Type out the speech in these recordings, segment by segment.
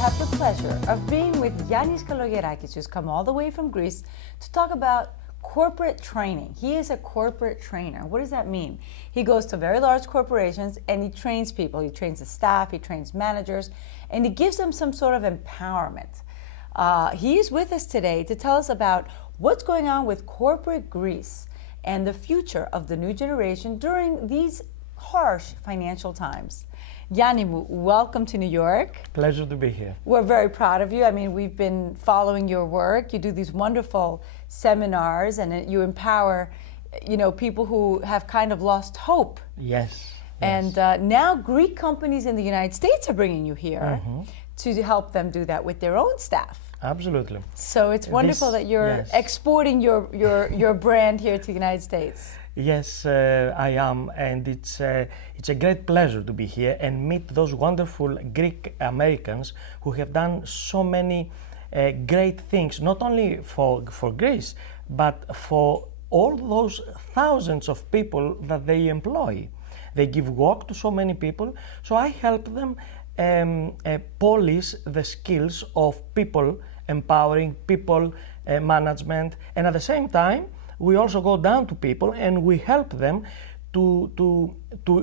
have the pleasure of being with Yannis Kalogerakis, who's come all the way from Greece to talk about corporate training. He is a corporate trainer. What does that mean? He goes to very large corporations and he trains people. He trains the staff, he trains managers, and he gives them some sort of empowerment. He is with us today to tell us about what's going on with corporate Greece and the future of the new generation during these harsh financial times. Yanni, welcome to New York. Pleasure to be here. We're very proud of you. I mean, we've been following your work. You do these wonderful seminars and you empower, people who have kind of lost hope. Yes. And now Greek companies in the United States are bringing you here to help them do that with their own staff. Absolutely. So it's wonderful that you're exporting your brand here to the United States. Yes, I am, and it's a great pleasure to be here and meet those wonderful Greek Americans who have done so many great things, not only for Greece, but for all those thousands of people that they employ. They give work to so many people, so I help them polish the skills of people empowering, people management, and at the same time, we also go down to people and we help them to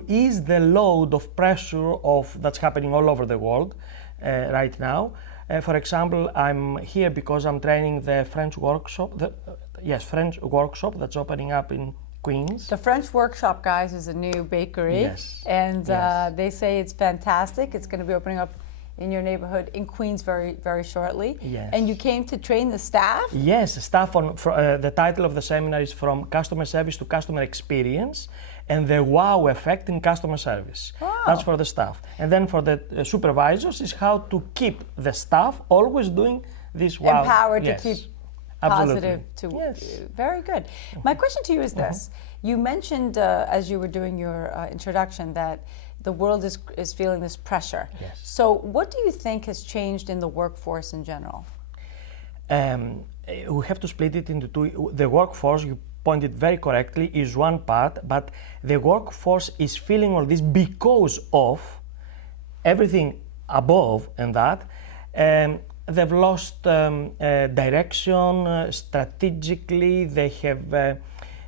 ease the load of pressure that's happening all over the world right now. For example, I'm here because I'm training the French workshop, French workshop that's opening up in Queens. The French Workshop, guys, is a new bakery. Yes. And they say it's fantastic. It's going to be opening up in your neighborhood in Queens very, very shortly. Yes. And you came to train the staff? Yes, staff the title of the seminar is From Customer Service to Customer Experience and the wow effect in customer service. Wow. That's for the staff. And then for the supervisors is how to keep the staff always doing this wow. Empowered to keep positive. Yes. Very good. My question to you is this. You mentioned as you were doing your introduction that the world is feeling this pressure. Yes. So what do you think has changed in the workforce in general? We have to split it into two. The workforce, you pointed very correctly, is one part, but the workforce is feeling all this because of everything above and that. They've lost direction strategically. They have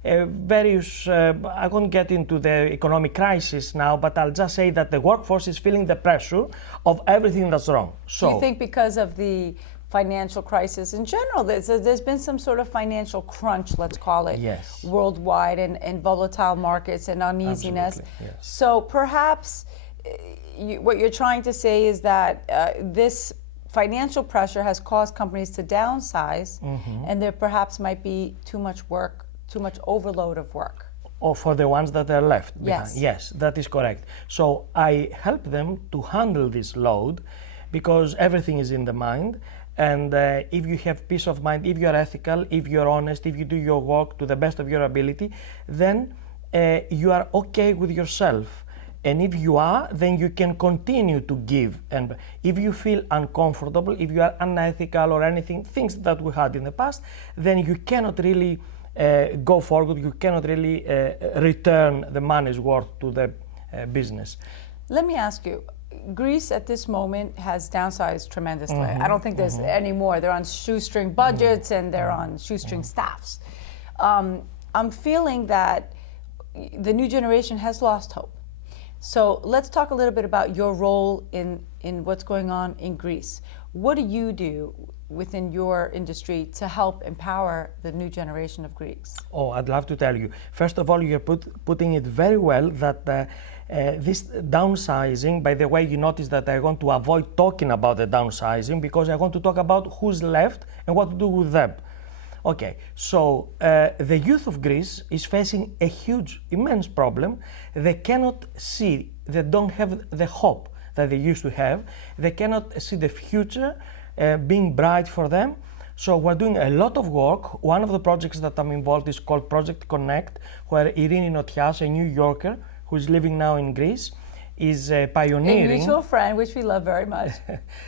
I won't get into the economic crisis now, but I'll just say that the workforce is feeling the pressure of everything that's wrong. So, do you think because of the financial crisis in general, there's been some sort of financial crunch, let's call it, worldwide, and volatile markets and uneasiness? Absolutely, yes. So perhaps what you're trying to say is that this financial pressure has caused companies to downsize, and there perhaps might be too much work, too much overload of work. Or for the ones that are left behind. Yes. Yes, that is correct. So I help them to handle this load because everything is in the mind. And if you have peace of mind, if you're ethical, if you're honest, if you do your work to the best of your ability, then you are okay with yourself. And if you are, then you can continue to give. And if you feel uncomfortable, if you are unethical or anything, things that we had in the past, then you cannot really go forward, you cannot really return the money's worth to the business. Let me ask you, Greece at this moment has downsized tremendously. I don't think there's any more. They're on shoestring budgets and they're on shoestring staffs. I'm feeling that the new generation has lost hope. So let's talk a little bit about your role in what's going on in Greece. What do you do within your industry to help empower the new generation of Greeks? Oh, I'd love to tell you. First of all, you're putting it very well that this downsizing, by the way, you notice that I want to avoid talking about the downsizing because I want to talk about who's left and what to do with them. Okay, so the youth of Greece is facing a huge, immense problem. They cannot see, they don't have the hope that they used to have. They cannot see the future being bright for them. So we're doing a lot of work. One of the projects that I'm involved is called Project Connect, where Irini Notias, a New Yorker who is living now in Greece, is pioneering. A mutual friend, which we love very much.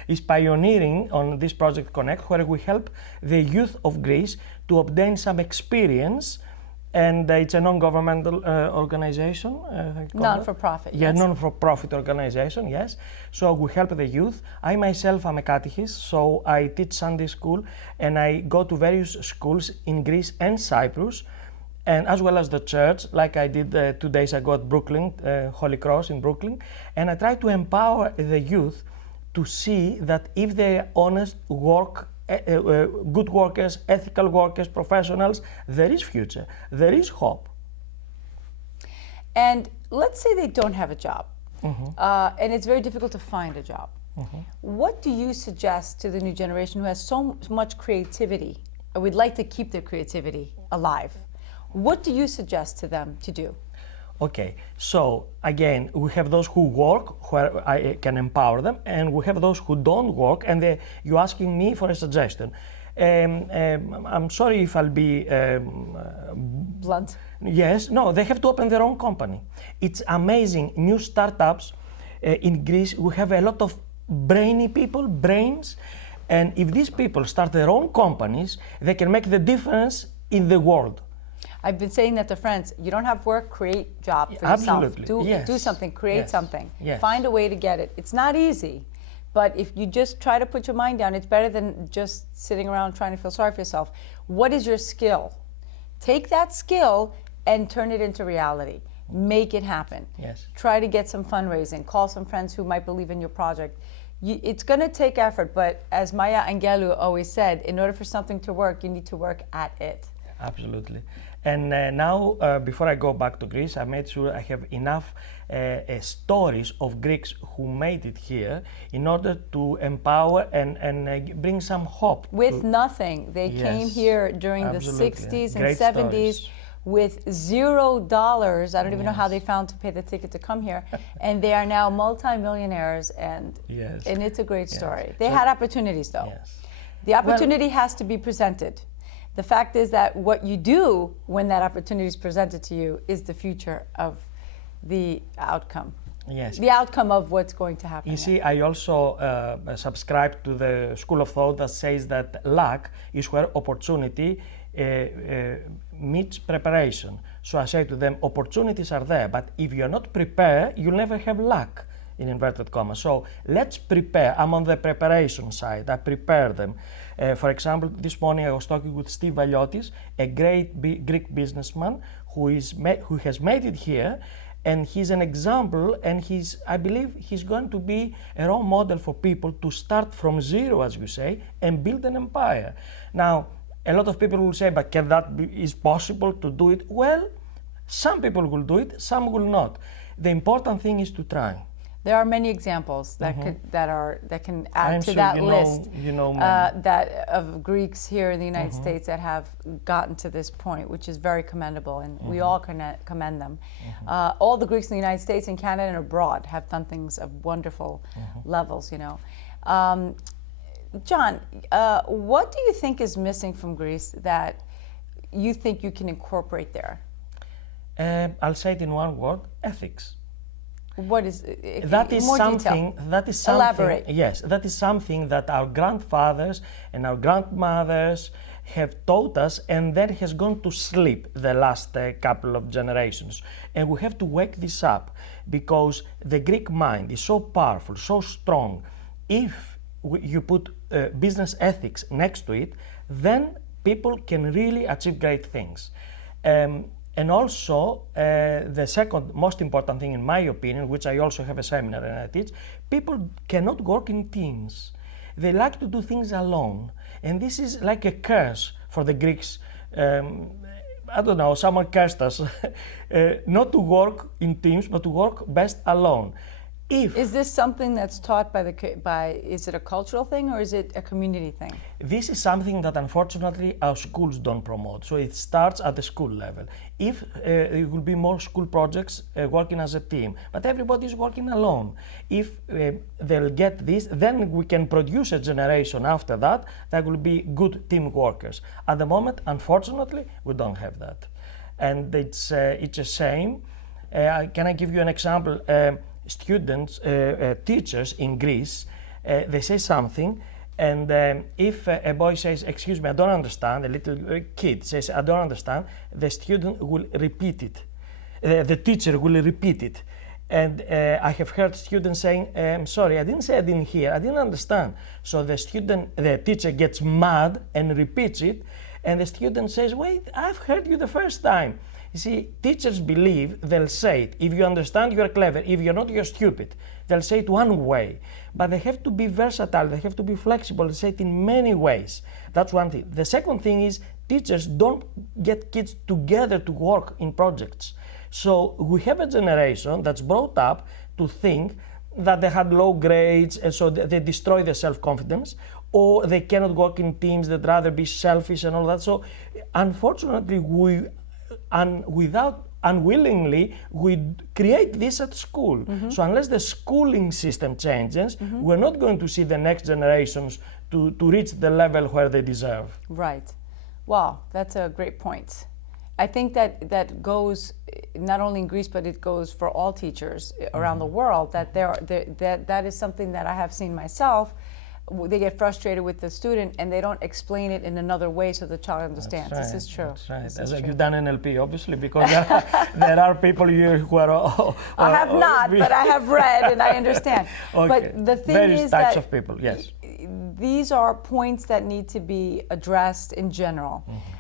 Is pioneering on this Project Connect, where we help the youth of Greece to obtain some experience and it's a non-governmental organization. Non-for-profit. Yeah, yes. non-for-profit organization, yes. So we help the youth. I myself am a catechist, so I teach Sunday school, and I go to various schools in Greece and Cyprus, and as well as the church, like I did 2 days ago at Brooklyn, Holy Cross in Brooklyn, and I try to empower the youth to see that if they are honest, good workers, ethical workers, professionals, there is future, there is hope. And let's say they don't have a job, and it's very difficult to find a job. What do you suggest to the new generation who has so much creativity, or would like to keep their creativity alive? What do you suggest to them to do? Okay, so again, we have those who work, where I can empower them, and we have those who don't work, and you're asking me for a suggestion. I'm sorry if I'll be Blunt. Yes, no, they have to open their own company. It's amazing, new startups in Greece. We have a lot of brainy people, brains, and if these people start their own companies, they can make the difference in the world. I've been saying that to friends. You don't have work, create job for Absolutely. yourself. Do something, create something. Yes. Find a way to get it. It's not easy, but if you just try to put your mind down, it's better than just sitting around trying to feel sorry for yourself. What is your skill? Take that skill and turn it into reality. Make it happen. Yes. Try to get some fundraising. Call some friends who might believe in your project. It's going to take effort, but as Maya Angelou always said, in order for something to work, you need to work at it. Absolutely. And now, before I go back to Greece, I made sure I have enough stories of Greeks who made it here in order to empower and bring some hope. With nothing. They came here during Absolutely. the 60s and Great 70s stories. with $0. I don't even know how they found to pay the ticket to come here. And they are now multimillionaires, and it's a great story. They had opportunities, though. Yes. The opportunity has to be presented. The fact is that what you do when that opportunity is presented to you is the future of the outcome. Yes. The outcome of what's going to happen. You see, I also subscribe to the school of thought that says that luck is where opportunity meets preparation. So I say to them, opportunities are there, but if you're not prepared, you'll never have luck, in inverted commas. So let's prepare. I'm on the preparation side. I prepare them. For example, this morning I was talking with Steve Valiotis, a great Greek businessman who has made it here, and he's an example, and I believe he's going to be a role model for people to start from zero, as you say, and build an empire. Now, a lot of people will say, but is possible to do it? Well, some people will do it, some will not. The important thing is to try. There are many examples that can add to that list. That of Greeks here in the United States that have gotten to this point, which is very commendable, and we all commend them. All the Greeks in the United States and Canada and abroad have done things of wonderful levels. John, what do you think is missing from Greece that you think you can incorporate there? I'll say it in one word: ethics. What is that is more something detail. that is something Elaborate. Yes, that is something that our grandfathers and our grandmothers have taught us, and that has gone to sleep the last couple of generations. And we have to wake this up, because the Greek mind is so powerful, so strong. If you put business ethics next to it, then people can really achieve great things. And also, the second most important thing, in my opinion, which I also have a seminar and I teach, people cannot work in teams. They like to do things alone. And this is like a curse for the Greeks. I don't know, someone cursed us not to work in teams, but to work best alone. Is this something that's taught is it a cultural thing or is it a community thing? This is something that unfortunately our schools don't promote. So it starts at the school level. If there will be more school projects working as a team, but everybody is working alone. If they'll get this, then we can produce a generation after that that will be good team workers. At the moment, unfortunately, we don't have that. And it's a shame. Can I give you an example? Students, teachers in Greece, they say something, And if a boy says, excuse me, I don't understand, a little kid says, I don't understand, the student will repeat it. The teacher will repeat it. And I have heard students saying, I'm sorry, I didn't say I didn't hear, I didn't understand. So the teacher gets mad and repeats it, and the student says, wait, I've heard you the first time. You see, teachers believe they'll say it. If you understand, you're clever. If you're not, you're stupid. They'll say it one way. But they have to be versatile. They have to be flexible. They say it in many ways. That's one thing. The second thing is teachers don't get kids together to work in projects. So we have a generation that's brought up to think that they had low grades and so they destroy their self-confidence, or they cannot work in teams, they'd rather be selfish and all that. So unfortunately, unwillingly, we create this at school. Mm-hmm. So unless the schooling system changes, mm-hmm. we're not going to see the next generations to reach the level where they deserve. Right. Wow, that's a great point. I think that goes not only in Greece, but it goes for all teachers around the world, that that is something that I have seen myself. They get frustrated with the student and they don't explain it in another way so the child understands. That's right, this is true. That's right. You've done NLP, obviously, because there are people here who are... I have not, but I have read and I understand. Okay. But the thing Various is types that of people, yes. These are points that need to be addressed in general. Mm-hmm.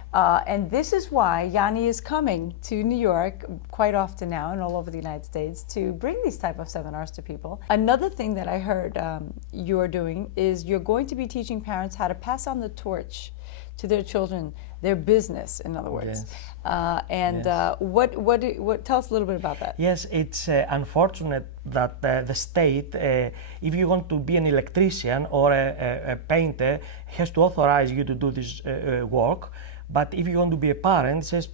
And this is why Yanni is coming to New York quite often now and all over the United States to bring these type of seminars to people. Another thing that I heard you're doing is you're going to be teaching parents how to pass on the torch to their children, their business, in other words. Yes. What tell us a little bit about that? Yes, it's unfortunate that the state, if you want to be an electrician or a painter, has to authorize you to do this work. But if you want to be a parent, it says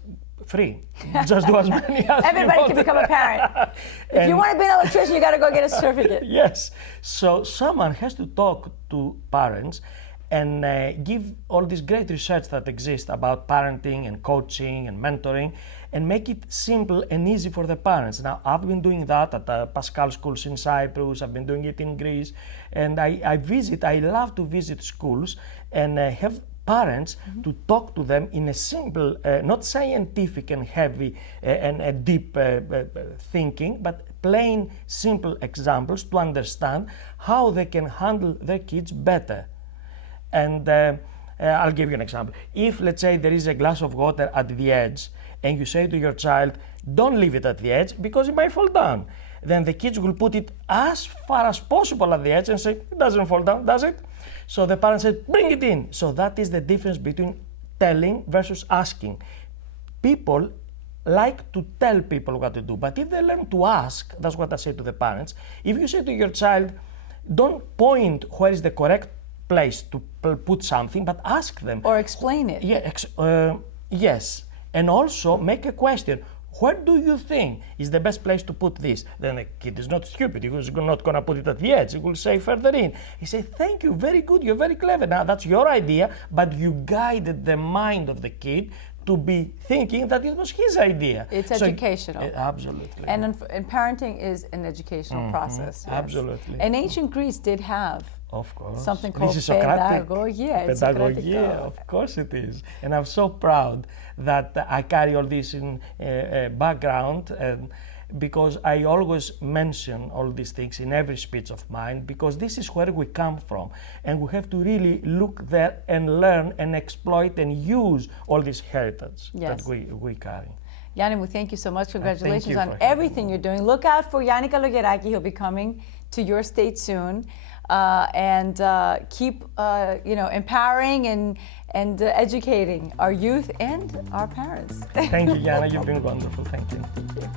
free. Just do as many as Everybody can become a parent. If you want to be an electrician, you got to go get a certificate. Yes. So someone has to talk to parents and give all this great research that exists about parenting and coaching and mentoring and make it simple and easy for the parents. Now, I've been doing that at the Pascal schools in Cyprus. I've been doing it in Greece. And I love to visit schools and have parents mm-hmm. to talk to them in a simple, not scientific and heavy and deep thinking, but plain, simple examples to understand how they can handle their kids better. And I'll give you an example. If, let's say, there is a glass of water at the edge, and you say to your child, don't leave it at the edge because it might fall down, then the kids will put it as far as possible at the edge and say, it doesn't fall down, does it? So the parent said, bring it in. So that is the difference between telling versus asking. People like to tell people what to do, but if they learn to ask, that's what I say to the parents. If you say to your child, don't point where is the correct place to put something, but ask them. Or explain it. Yeah, yes. And also make a question. Where do you think is the best place to put this? Then the kid is not stupid. He was not going to put it at the edge. He will say further in. He says, thank you, very good, you're very clever. Now that's your idea, but you guided the mind of the kid to be thinking that it was his idea. It's educational. Absolutely. And parenting is an educational mm-hmm. process. Yes. Absolutely. And ancient Greece did have something called pedagogia. Of course it is. And I'm so proud that I carry all this in background because I always mention all these things in every speech of mine because this is where we come from. And we have to really look there and learn and exploit and use all this heritage that we carry. Yanni, we thank you so much. Congratulations on everything you're doing. Look out for Yanni Kalogerakis. He'll be coming to your state soon. And keep empowering and educating our youth and our parents. Thank you, Yanna. You've been wonderful. Thank you. Thank you.